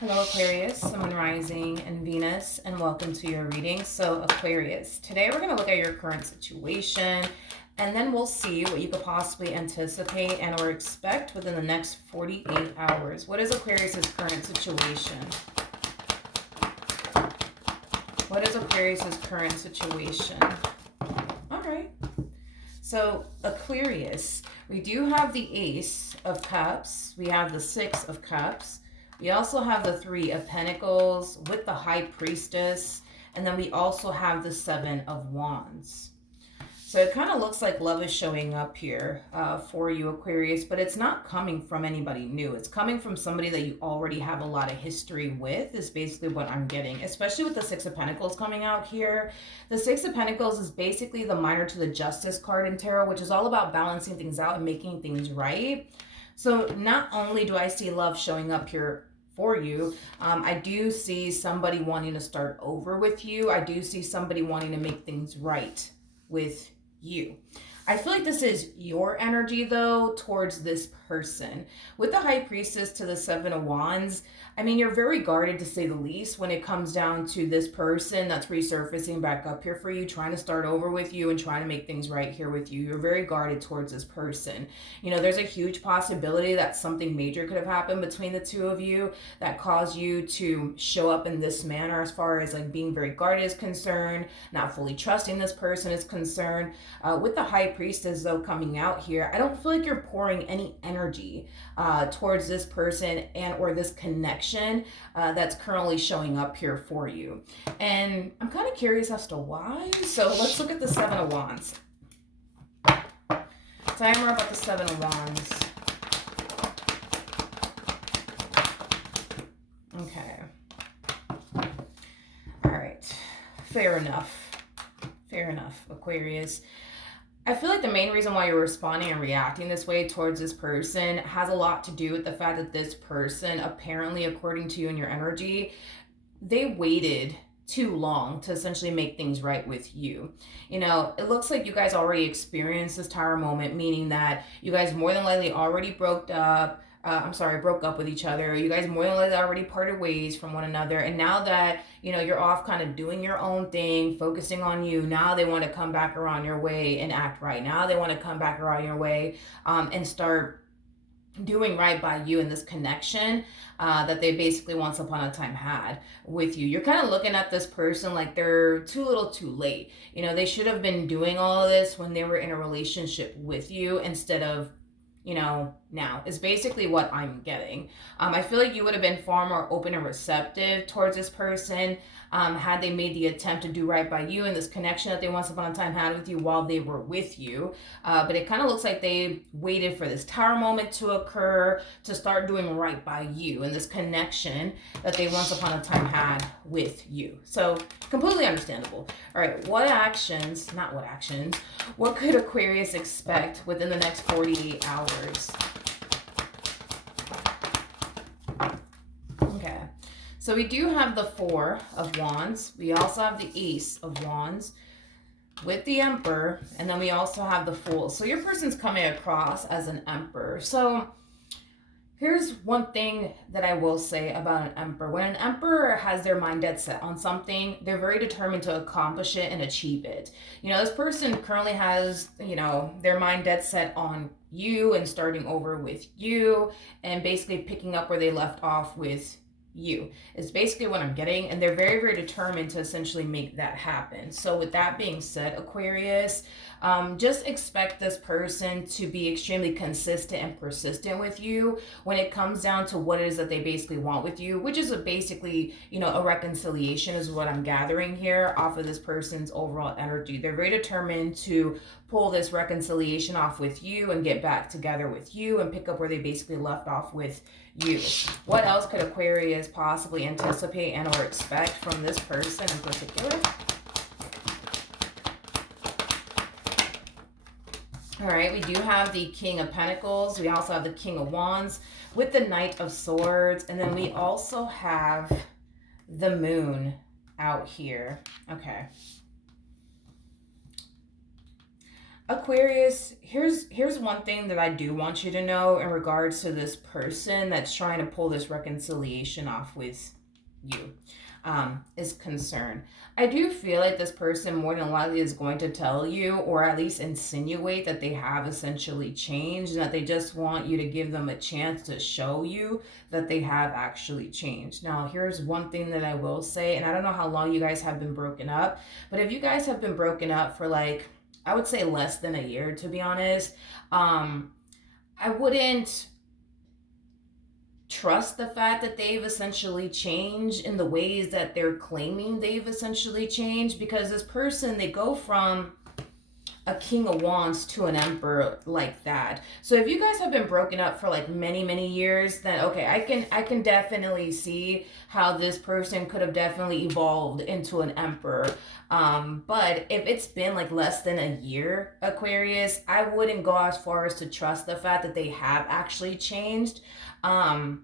Hello Aquarius, Sun, Moon, Rising, and Venus, and welcome to your reading. So Aquarius, today we're going to look at your current situation, and then we'll see what you could possibly anticipate and or expect within the next 48 hours. What is Aquarius's current situation? What is Aquarius's current situation? All right. So Aquarius, we do have the Ace of Cups. We have the Six of Cups. We also have the Three of Pentacles with the High Priestess. And then we also have the Seven of Wands. So it kind of looks like love is showing up here for you, Aquarius, but it's not coming from anybody new. It's coming from somebody that you already have a lot of history with, is basically what I'm getting, especially with the Six of Pentacles coming out here. The Six of Pentacles is basically the minor to the Justice card in tarot, which is all about balancing things out and making things right. So not only do I see love showing up here for you, I do see somebody wanting to start over with you. I do see somebody wanting to make things right with you. I feel like this is your energy though towards this person. With the High Priestess to the Seven of Wands, I mean, you're very guarded to say the least when it comes down to this person that's resurfacing back up here for you, trying to start over with you and trying to make things right here with you. You're very guarded towards this person. You know, there's a huge possibility that something major could have happened between the two of you that caused you to show up in this manner, as far as like being very guarded is concerned, not fully trusting this person is concerned. With the High Priestess though coming out here, I don't feel like you're pouring any energy towards this person and or this connection that's currently showing up here for you. And I'm kind of curious as to why. So let's look at the Seven of Wands. Tell me more about the Seven of Wands. Okay. All right. Fair enough. Fair enough, Aquarius. I feel like the main reason why you're responding and reacting this way towards this person has a lot to do with the fact that this person, apparently, according to you and your energy, they waited too long to essentially make things right with you. You know, it looks like you guys already experienced this Tower moment, meaning that you guys more than likely already broke up with each other. You guys more than likely already parted ways from one another. And now that, you know, you're off kind of doing your own thing, focusing on you, now they want to come back around your way and act right. Now they want to come back around your way and start doing right by you in this connection that they basically once upon a time had with you. You're kind of looking at this person like they're too little too late. You know, they should have been doing all of this when they were in a relationship with you instead of, you know, now is basically what I'm getting. I feel like you would have been far more open and receptive towards this person had they made the attempt to do right by you and this connection that they once upon a time had with you while they were with you. But it kind of looks like they waited for this Tower moment to occur to start doing right by you and this connection that they once upon a time had with you. So completely understandable. All right, what could Aquarius expect within the next 48 hours? Okay, so we do have the Four of Wands. We also have the Ace of Wands with the Emperor, and then we also have the Fool. So your person's coming across as an Emperor. So here's one thing that I will say about an Emperor. When an Emperor has their mind dead set on something, they're very determined to accomplish it and achieve it. You know, this person currently has, you know, their mind dead set on you and starting over with you and basically picking up where they left off with you is basically what I'm getting, and they're very, very determined to essentially make that happen. So with that being said, Aquarius, just expect this person to be extremely consistent and persistent with you when it comes down to what it is that they basically want with you, which is basically, you know, a reconciliation is what I'm gathering here off of this person's overall energy. They're very determined to pull this reconciliation off with you and get back together with you and pick up where they basically left off with you. What else could Aquarius possibly anticipate and or expect from this person in particular? All right, we do have the King of Pentacles. We also have the King of Wands with the Knight of Swords. And then we also have the Moon out here. Okay. Aquarius, here's one thing that I do want you to know in regards to this person that's trying to pull this reconciliation off with you, is concerned. I do feel like this person more than likely is going to tell you, or at least insinuate, that they have essentially changed and that they just want you to give them a chance to show you that they have actually changed. Now, here's one thing that I will say, and I don't know how long you guys have been broken up, but if you guys have been broken up for like, I would say less than a year, to be honest, I wouldn't trust the fact that they've essentially changed in the ways that they're claiming they've essentially changed, because this person, they go from a king of wands to an emperor like that. So if you guys have been broken up for like many years, then okay, I can definitely see how this person could have definitely evolved into an emperor. But if it's been like less than a year, Aquarius, I wouldn't go as far as to trust the fact that they have actually changed, like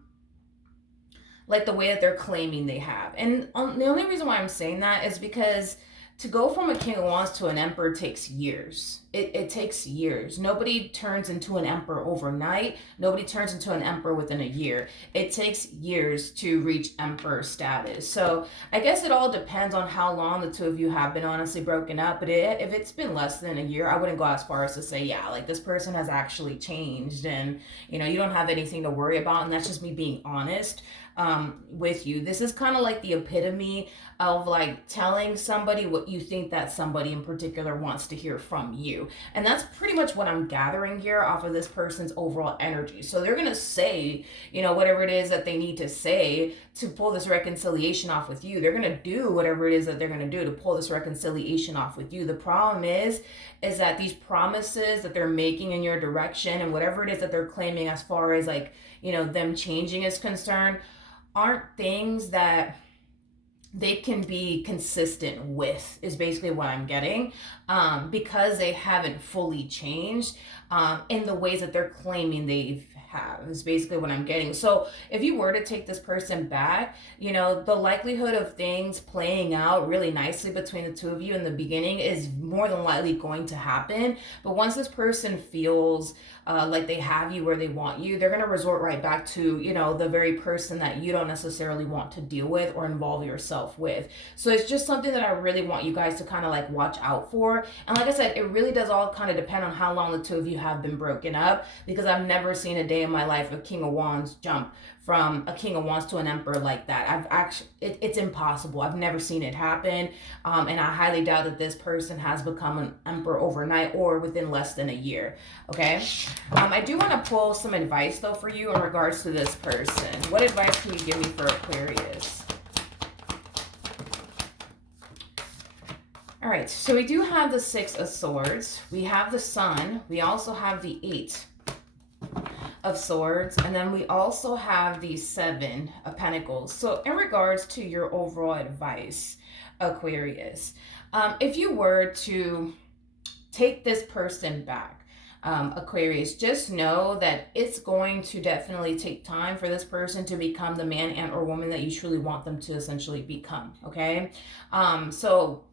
the way that they're claiming they have. And the only reason why I'm saying that is because to go from a king of wands to an emperor takes years. It takes years. Nobody turns into an emperor overnight. Nobody turns into an emperor within a year. It takes years to reach emperor status. So I guess it all depends on how long the two of you have been honestly broken up. But if it's been less than a year, I wouldn't go as far as to say, yeah, like this person has actually changed and, you know, you don't have anything to worry about. And that's just me being honest with you. This is kind of like the epitome of like telling somebody what you think that somebody in particular wants to hear from you. And that's pretty much what I'm gathering here off of this person's overall energy. So they're going to say, you know, whatever it is that they need to say to pull this reconciliation off with you. They're going to do whatever it is that they're going to do to pull this reconciliation off with you. The problem is that these promises that they're making in your direction and whatever it is that they're claiming as far as like, you know, them changing is concerned, aren't things that they can be consistent with, is basically what I'm getting, because they haven't fully changed in the ways that they're claiming they've have, is basically what I'm getting. So if you were to take this person back, you know, the likelihood of things playing out really nicely between the two of you in the beginning is more than likely going to happen. But once this person feels like they have you where they want you, they're going to resort right back to, you know, the very person that you don't necessarily want to deal with or involve yourself with. So it's just something that I really want you guys to kind of like watch out for. And like I said, it really does all kind of depend on how long the two of you have been broken up, because I've never seen a day in my life a King of Wands jump from a King of Wands to an Emperor like that. I've actually, it's impossible. I've never seen it happen. And I highly doubt that this person has become an Emperor overnight or within less than a year. Okay. I do want to pull some advice though for you in regards to this person. What advice can you give me for Aquarius? All right, so we do have the Six of Swords. We have the Sun. We also have the Eight of Swords. And then we also have the Seven of Pentacles. So in regards to your overall advice, Aquarius, if you were to take this person back, Aquarius, just know that it's going to definitely take time for this person to become the man and or woman that you truly want them to essentially become, okay? So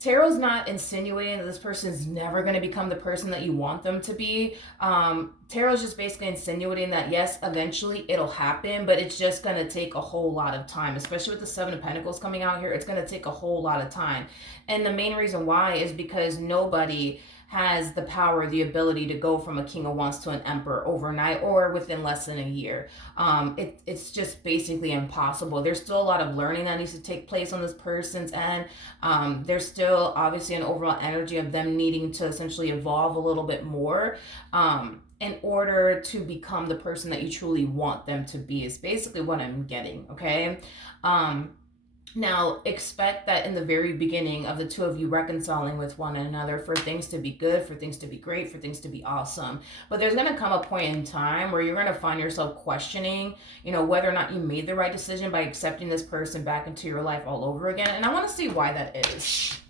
Tarot's not insinuating that this person is never going to become the person that you want them to be. Tarot's just basically insinuating that, yes, eventually it'll happen, but it's just going to take a whole lot of time, especially with the Seven of Pentacles coming out here. It's going to take a whole lot of time. And the main reason why is because nobody has the power, the ability to go from a King of Wands to an Emperor overnight or within less than a year. It's just basically impossible. There's still a lot of learning that needs to take place on this person's end. There's still obviously an overall energy of them needing to essentially evolve a little bit more in order to become the person that you truly want them to be, is basically what I'm getting, okay? Now, expect that in the very beginning of the two of you reconciling with one another, for things to be good, for things to be great, for things to be awesome. But there's going to come a point in time where you're going to find yourself questioning, you know, whether or not you made the right decision by accepting this person back into your life all over again. And I want to see why that is.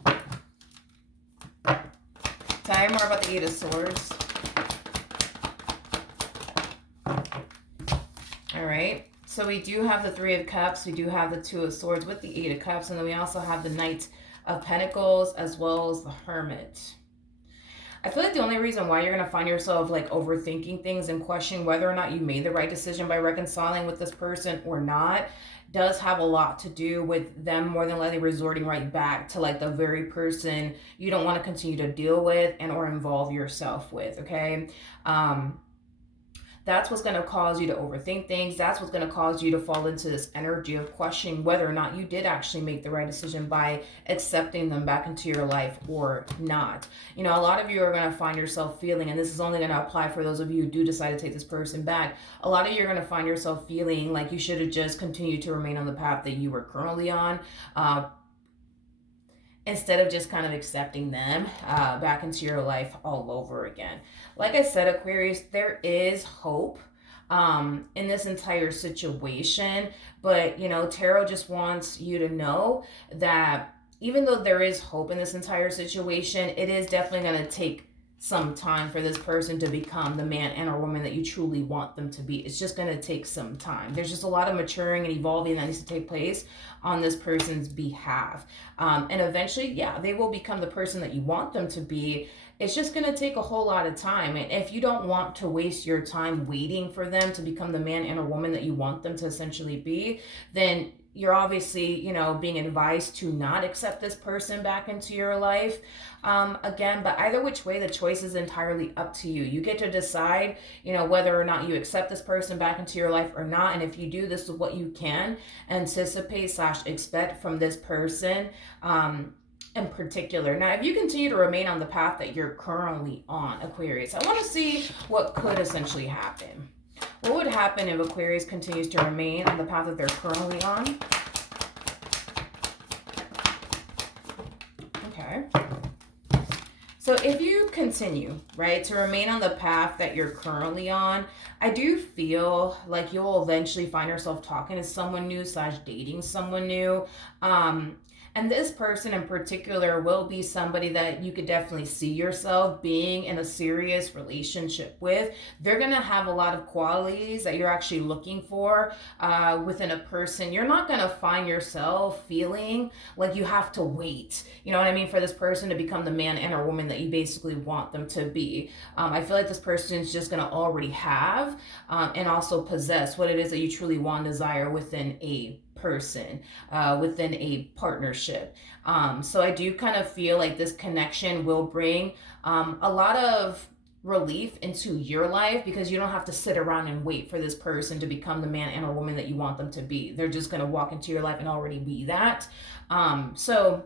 Tell me more about the Eight of Swords. All right. So we do have the Three of Cups, we do have the Two of Swords with the Eight of Cups, and then we also have the Knight of Pentacles as well as the Hermit. I feel like the only reason why you're going to find yourself like overthinking things and questioning whether or not you made the right decision by reconciling with this person or not does have a lot to do with them more than likely resorting right back to like the very person you don't want to continue to deal with and or involve yourself with, okay? That's what's going to cause you to overthink things. That's what's going to cause you to fall into this energy of questioning whether or not you did actually make the right decision by accepting them back into your life or not. You know, a lot of you are going to find yourself feeling, and this is only going to apply for those of you who do decide to take this person back. A lot of you are going to find yourself feeling like you should have just continued to remain on the path that you were currently on. Instead of just kind of accepting them back into your life all over again. Like I said, Aquarius, there is hope in this entire situation. But, you know, Tarot just wants you to know that even though there is hope in this entire situation, it is definitely going to take some time for this person to become the man and or woman that you truly want them to be. It's just going to take some time. There's just a lot of maturing and evolving that needs to take place on this person's behalf. And eventually, yeah, they will become the person that you want them to be. It's just going to take a whole lot of time. And if you don't want to waste your time waiting for them to become the man and or woman that you want them to essentially be, then you're obviously, you know, being advised to not accept this person back into your life again. But either which way, the choice is entirely up to you. You get to decide, you know, whether or not you accept this person back into your life or not. And if you do, this is what you can anticipate / expect from this person in particular. Now, if you continue to remain on the path that you're currently on, Aquarius, I want to see what could essentially happen. What would happen if Aquarius continues to remain on the path that they're currently on? Okay. So if you continue, right, to remain on the path that you're currently on, I do feel like you'll eventually find yourself talking to someone new / dating someone new. And this person in particular will be somebody that you could definitely see yourself being in a serious relationship with. They're going to have a lot of qualities that you're actually looking for within a person. You're not going to find yourself feeling like you have to wait, you know what I mean, for this person to become the man and or woman that you basically want them to be. I feel like this person is just going to already have and also possess what it is that you truly want and desire within a person, within a partnership. So I do kind of feel like this connection will bring a lot of relief into your life, because you don't have to sit around and wait for this person to become the man and or woman that you want them to be. They're just going to walk into your life and already be that. So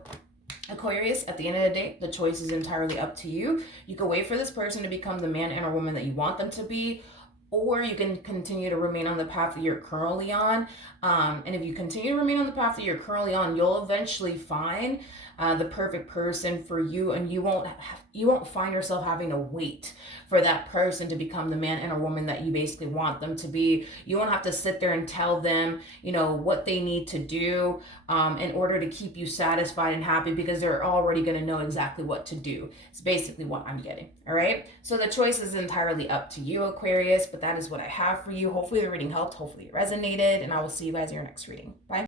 Aquarius, at the end of the day, the choice is entirely up to you. You can wait for this person to become the man and or woman that you want them to be, or you can continue to remain on the path that you're currently on. And if you continue to remain on the path that you're currently on, you'll eventually find the perfect person for you, and you won't find yourself having to wait for that person to become the man and or woman that you basically want them to be. You won't have to sit there and tell them, you know, what they need to do in order to keep you satisfied and happy, because they're already going to know exactly what to do. It's basically what I'm getting. All right. So the choice is entirely up to you, Aquarius, but that is what I have for you. Hopefully the reading helped. Hopefully it resonated, and I will see you guys in your next reading. Bye.